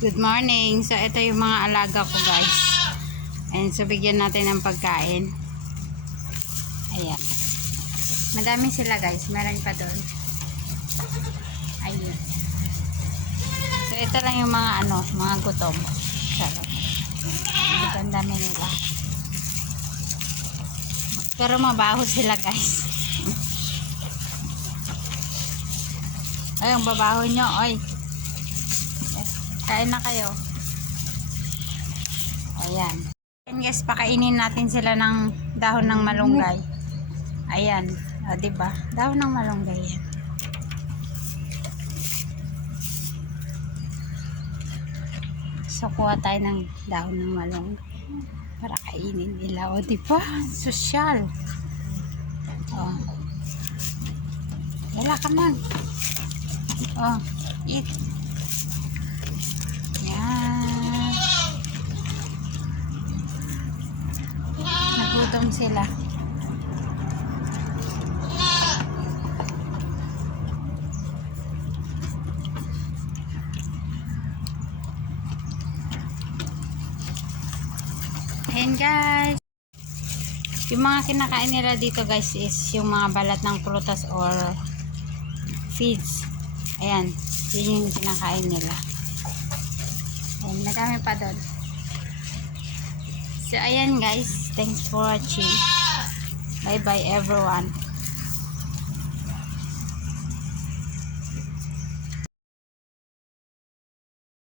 Good morning. So, ito yung mga alaga ko, guys. And so, bigyan natin ng pagkain. Ayan. Madami sila, guys. Meron pa doon. Ayun. So, ito lang yung mga, mga gutom. Sarap. Ang dami nila. Pero mabaho sila, guys. Ay, ang babaho nyo. Oy. Kain na kayo. Ayan. Ayan guys, pakainin natin sila ng dahon ng malunggay. Ayan. O, diba? Dahon ng malunggay yan. So, kuha tayo ng dahon ng malunggay para kainin nila. O, diba? Sosyal. O. Yala, come on. O, eat. Yan. Nagutom sila. Ayan guys. Yung mga kinakain nila dito guys is yung mga balat ng prutas or feeds. Ayan. Yun yung kinakain nila. Ayan. Madami pa doon. So ayan guys. Thanks for watching. Bye bye everyone.